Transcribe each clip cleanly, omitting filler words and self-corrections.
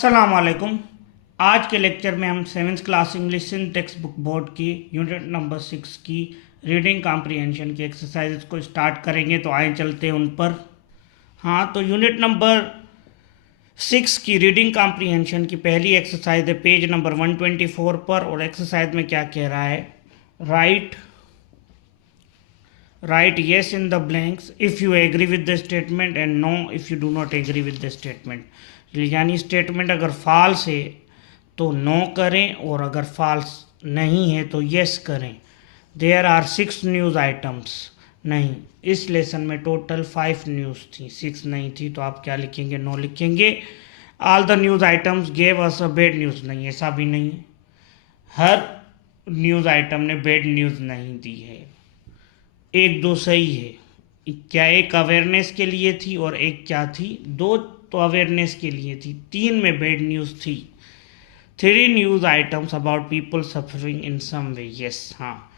अस्सलाम वालेकुम। आज के लेक्चर में हम seventh class English text book board की यूनिट नंबर 6 की रीडिंग कॉम्प्रिहेंशन की एक्सरसाइजेज को स्टार्ट करेंगे। तो आए चलते हैं उन पर। हाँ, तो यूनिट नंबर 6 की रीडिंग कॉम्प्रिहेंशन की पहली एक्सरसाइज है पेज नंबर 124 पर। और एक्सरसाइज में क्या कह रहा है, right yes in the blanks if you agree with the statement and no if you do not agree with the statement। यानी स्टेटमेंट अगर फॉल्स है तो नो करें और अगर फॉल्स नहीं है तो यस करें। There are 6 news items. नहीं, इस लेसन में टोटल 5 न्यूज़ थी, 6 नहीं थी। तो आप क्या लिखेंगे, नो लिखेंगे। All the news items gave us a bad news. नहीं, ऐसा भी नहीं है, हर न्यूज़ आइटम ने बैड न्यूज़ नहीं दी है। एक दो सही है। क्या एक अवेयरनेस के लिए थी और एक क्या थी, दो तो अवेयरनेस के लिए थी, 3 में बैड न्यूज़ थी। 3 news items about people suffering in some way. Yes, हाँ,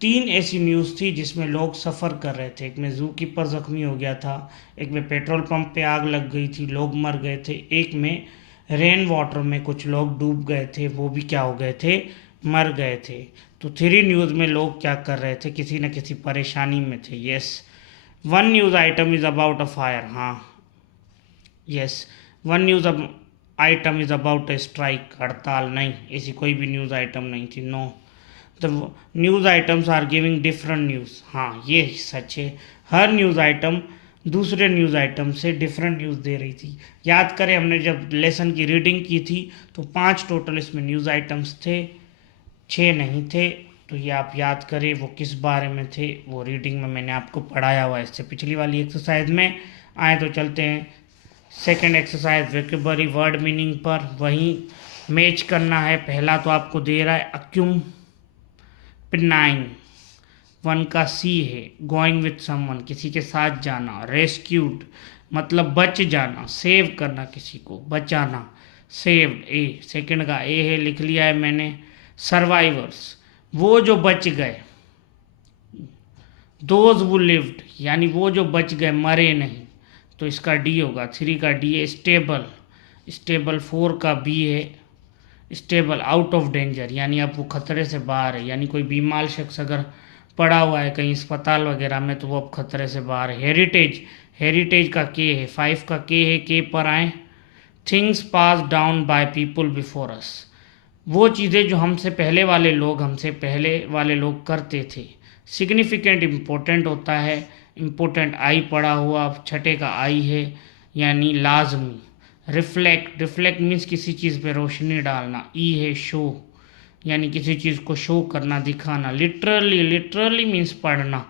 3 ऐसी न्यूज़ थी जिसमें लोग सफ़र कर रहे थे। एक में जू कीपर ज़ख्मी हो गया था, एक में पेट्रोल पंप पे आग लग गई थी, लोग मर गए थे, एक में रेन वाटर में कुछ लोग डूब गए थे, वो भी क्या हो गए थे, मर गए थे। तो 3 न्यूज़ में लोग क्या कर रहे थे, किसी न किसी परेशानी में थे। Yes. 1 news item is about a fire. हाँ, yes. 1 news item is about a strike. हड़ताल। नहीं, ऐसी कोई भी न्यूज़ आइटम नहीं थी। No, the news items are giving different news. हाँ, ये सच है, हर न्यूज़ आइटम दूसरे न्यूज़ आइटम से डिफरेंट न्यूज़ दे रही थी। याद करें, हमने जब लेसन की रीडिंग की थी तो 5 टोटल इसमें न्यूज़ आइटम्स थे, 6 नहीं थे। तो ये आप याद करें वो किस बारे में थे, वो रीडिंग में मैंने आपको पढ़ाया हुआ है इससे पिछली वाली एक्सरसाइज में। आए तो चलते हैं second exercise vocabulary word meaning पर। वहीं मैच करना है। पहला तो आपको दे रहा है अक्यूम पिनाइन, 1 का सी है। गोइंग विथ समवन, किसी के साथ जाना। रेस्क्यूड मतलब बच जाना, सेव करना, किसी को बचाना। सेव्ड, ए। सेकंड का ए है, लिख लिया है मैंने। सर्वाइवर्स, वो जो बच गए। दोज वो लिव्ड, यानी वो जो बच गए, मरे नहीं, तो इसका डी होगा। 3 का डी है स्टेबल। स्टेबल 4 का बी है स्टेबल आउट ऑफ डेंजर, यानी अब वो खतरे से बाहर है। यानी कोई बीमार शख्स अगर पड़ा हुआ है कहीं अस्पताल वगैरह में तो वो अब खतरे से बाहर है। हेरिटेज, हेरिटेज का के है, 5 का के है, के पर आए। Things pass down by people before us, वो चीज़ें जो हमसे पहले वाले लोग करते थे। सिग्निफिकेंट इम्पोर्टेंट होता है, इम्पोर्टेंट आई पड़ा हुआ, 6 का आई है, यानी लाजमी। रिफ्लेक्ट, रिफ्लेक्ट मीन्स किसी चीज़ पे रोशनी डालना। ई है शो, यानी किसी चीज़ को शो करना, दिखाना। लिटरली, लिटरली मीन्स पढ़ना।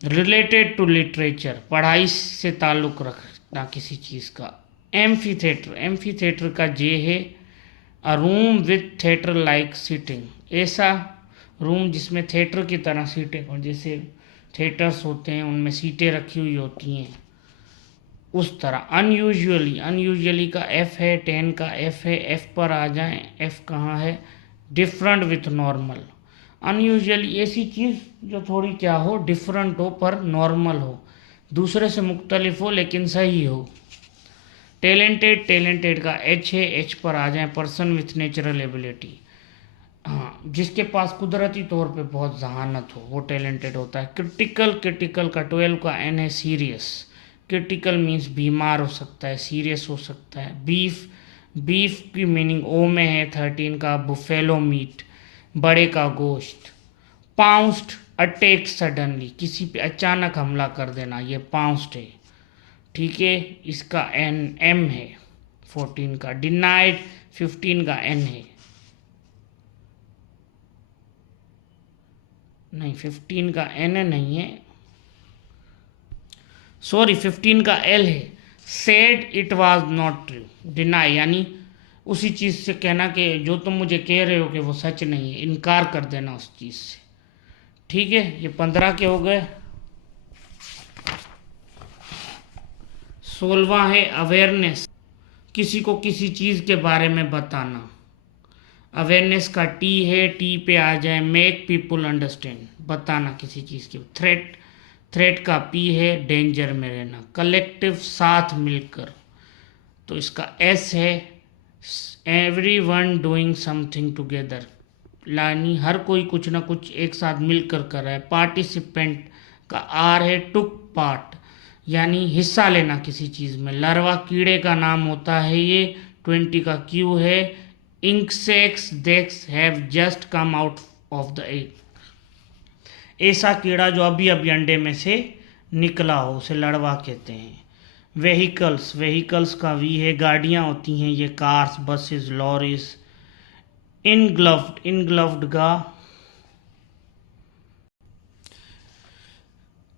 रिलेटेड टू लिटरेचर, पढ़ाई से ताल्लुक़ रखना किसी चीज़ का। एम्फी थिएटर, एम्फी थिएटर का जे है a room with theatre like seating, ऐसा रूम जिसमें थिएटर की तरह सीटें हो, जैसे थिएटर्स होते हैं उनमें सीटें रखी हुई होती हैं, उस तरह। अनयूजुअली, अनयूजुअली का एफ है, 10 का एफ है। एफ पर आ जाएं, एफ कहाँ है, डिफरेंट विथ नॉर्मल। अनयूजुअली ऐसी चीज़ जो थोड़ी क्या हो, डिफरेंट हो पर नॉर्मल हो, दूसरे से मुख्तलिफ हो लेकिन सही हो। टैलेंटेड, टैलेंटेड का एच है, एच पर आ जाए। पर्सन विथ नेचुरल एबिलिटी, हाँ, जिसके पास कुदरती तौर पे बहुत जहानत हो वो टैलेंटेड होता है। क्रिटिकल, क्रिटिकल का 12 का एन है। सीरियस, क्रिटिकल मीन्स बीमार हो सकता है, सीरियस हो सकता है। बीफ, बीफ की मीनिंग ओ में है। 13 का बुफेलो मीट, बड़े का गोश्त। पाउंस्ड, अटैक सडनली, किसी पे अचानक हमला कर देना, ये पाउंस्ड है। ठीक है, इसका एन एम है 14 का। डिनाइड, 15 का एन है। नहीं, 15 का एन नहीं है, सॉरी, 15 का एल है। Said it was not true, deny यानी उसी चीज़ से कहना कि जो तुम मुझे कह रहे हो कि वो सच नहीं है, इनकार कर देना उस चीज़ से। ठीक है, ये 15 के हो गए। 16वां है अवेयरनेस, किसी को किसी चीज़ के बारे में बताना। अवेयरनेस का टी है, टी पे आ जाए मेक पीपल अंडरस्टैंड, बताना किसी चीज़ की। थ्रेट, थ्रेट का पी है, डेंजर में रहना। कलेक्टिव, साथ मिलकर, तो इसका एस है एवरीवन डूइंग समथिंग टुगेदर, यानी हर कोई कुछ ना कुछ एक साथ मिलकर कर रहा है। पार्टिसिपेंट का आर है टुक पार्ट, यानी हिस्सा लेना किसी चीज़ में। लार्वा कीड़े का नाम होता है ये। 20 का क्यू है insects that's have just come out of the egg, ऐसा कीड़ा जो अभी अभी अंडे में से निकला हो उसे लार्वा कहते हैं। वेहिकल्स, वेहिकल्स का वी है गाड़ियाँ होती हैं ये, कार्स, बसेस, लॉरीज। इनग्लव्ड, इनग्लव्ड का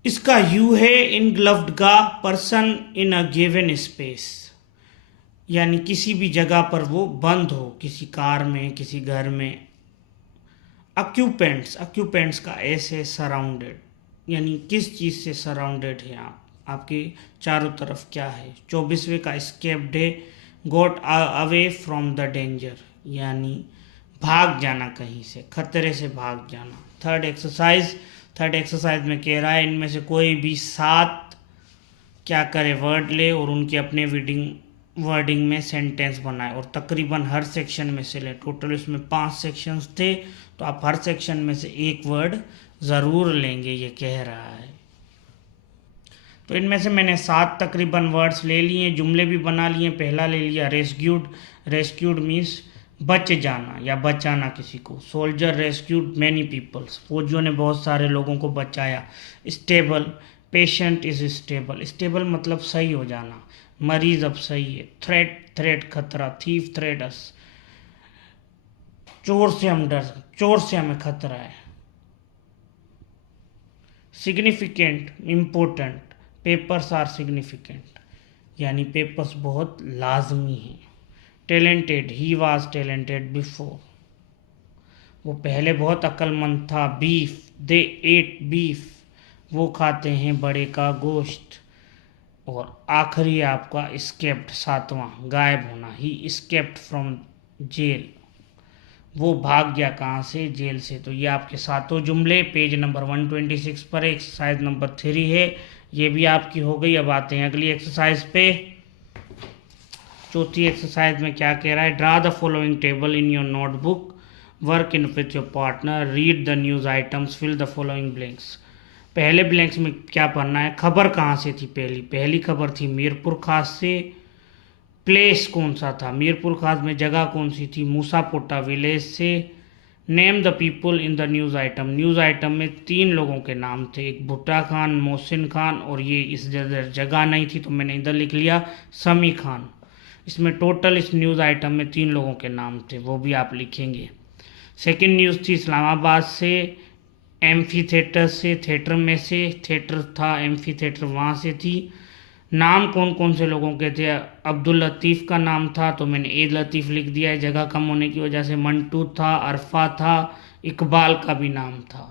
इसका यू है इनग्लव्ड का person in a given space, यानी किसी भी जगह पर वो बंद हो, किसी कार में, किसी घर में। अक्यूपेंट्स, अक्यूपेंट्स का एस है सराउंडेड, यानी किस चीज़ से सराउंडेड है आप, आपके चारों तरफ क्या है। 24वें का एस्केप्ड है got away from the danger, यानी भाग जाना कहीं से, खतरे से भाग जाना। थर्ड एक्सरसाइज में कह रहा है इनमें से कोई भी 7 क्या करे वर्ड ले और उनके अपने वर्डिंग में सेंटेंस बनाए और तकरीबन हर सेक्शन में से ले। टोटल इसमें 5 सेक्शंस थे, तो आप हर सेक्शन में से एक वर्ड ज़रूर लेंगे, ये कह रहा है। तो इनमें से मैंने 7 तकरीबन वर्ड्स ले लिए, जुमले भी बना लिए। पहला ले लिया रेस्क्यूड, रेस्क्यूड मीन्स बच जाना या बचाना किसी को। सोल्जर रेस्क्यूड मैनी पीपल्स, फौजियों ने बहुत सारे लोगों को बचाया। Stable, patient is stable, stable मतलब सही हो जाना, मरीज अब सही है। थ्रेट, थ्रेट खतरा, थीफ थ्रेट अस, चोर से हम डर, चोर से हमें खतरा है। Significant, important, papers are significant, यानी पेपर्स बहुत लाजमी हैं। Talented, he was talented before, वो पहले बहुत अक्लमंद था। बीफ, दे एट बीफ, वो खाते हैं बड़े का गोश्त। और आखिरी आपका स्केप्ड, 7वां गायब होना, ही स्केप्ड फ्रॉम जेल, वो भाग गया कहाँ से, जेल से। तो ये आपके 7 जुमले पेज नंबर 126 पर एक्सरसाइज नंबर 3 है, ये भी आपकी हो गई। अब आते हैं अगली एक्सरसाइज पे। चौथी एक्सरसाइज में क्या कह रहा है, draw the following table in your notebook, work in with your partner, read the news items, fill the following blanks. पहले ब्लैंक्स में क्या पढ़ना है, खबर कहाँ से थी, पहली खबर थी मीरपुर खास से। प्लेस कौन सा था, मीरपुर खास में जगह कौन सी थी, मूसापोटा विलेज से। Name the people in the news item, news item में 3 लोगों के नाम थे, एक भुट्टा खान, मोहसिन खान, और ये इस जगह नहीं थी तो मैंने इधर लिख लिया समी खान। इसमें टोटल इस न्यूज़ आइटम में 3 लोगों के नाम थे, वो भी आप लिखेंगे। सेकंड न्यूज़ थी इस्लामाबाद से, एम्फी थिएटर से, थिएटर में से, थिएटर था एम्फी थिएटर वहाँ से थी। नाम कौन कौन से लोगों के थे, अब्दुल लतीफ़ का नाम था तो मैंने ए लतीफ़ लिख दिया है, जगह कम होने की वजह से। मंटू था, अरफा था, इकबाल का भी नाम था,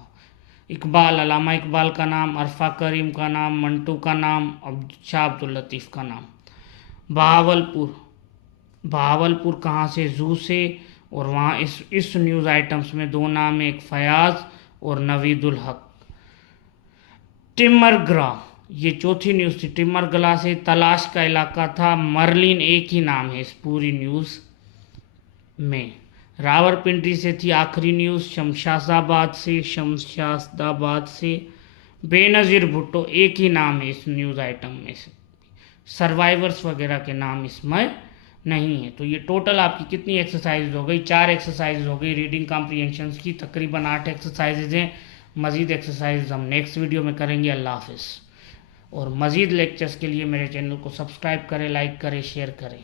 इकबाल अलामा इकबाल का नाम, अरफा करीम का नाम, मंटू का नाम, शाह अब्दुल लतीफ़ का नाम। बहावलपुर, बहावलपुर कहाँ से, जू से, और वहाँ इस न्यूज़ आइटम्स में 2 नाम है, एक फयाज और नवीदुल हक। टिमरग्रा, ये चौथी न्यूज़ थी, टिमरगला से तलाश का इलाका था। मर्लिन एक ही नाम है इस पूरी न्यूज़ में। रावलपिंडी से थी आखिरी न्यूज़, शमशादाबाद से। बेनज़ीर भुट्टो एक ही नाम है इस न्यूज़ आइटम में से। सर्वाइवर्स वगैरह के नाम इसमें नहीं है। तो ये टोटल आपकी कितनी एक्सरसाइज हो गई, 4 एक्सरसाइज हो गई रीडिंग कॉम्प्रिहेंशंस की। तकरीबन 8 एक्सरसाइजेज हैं। मज़ीद एक्सरसाइज हम नेक्स्ट वीडियो में करेंगे। अल्लाह हाफ़िज़। और मज़ीद लेक्चर्स के लिए मेरे चैनल को सब्सक्राइब करें, लाइक करें, शेयर करें।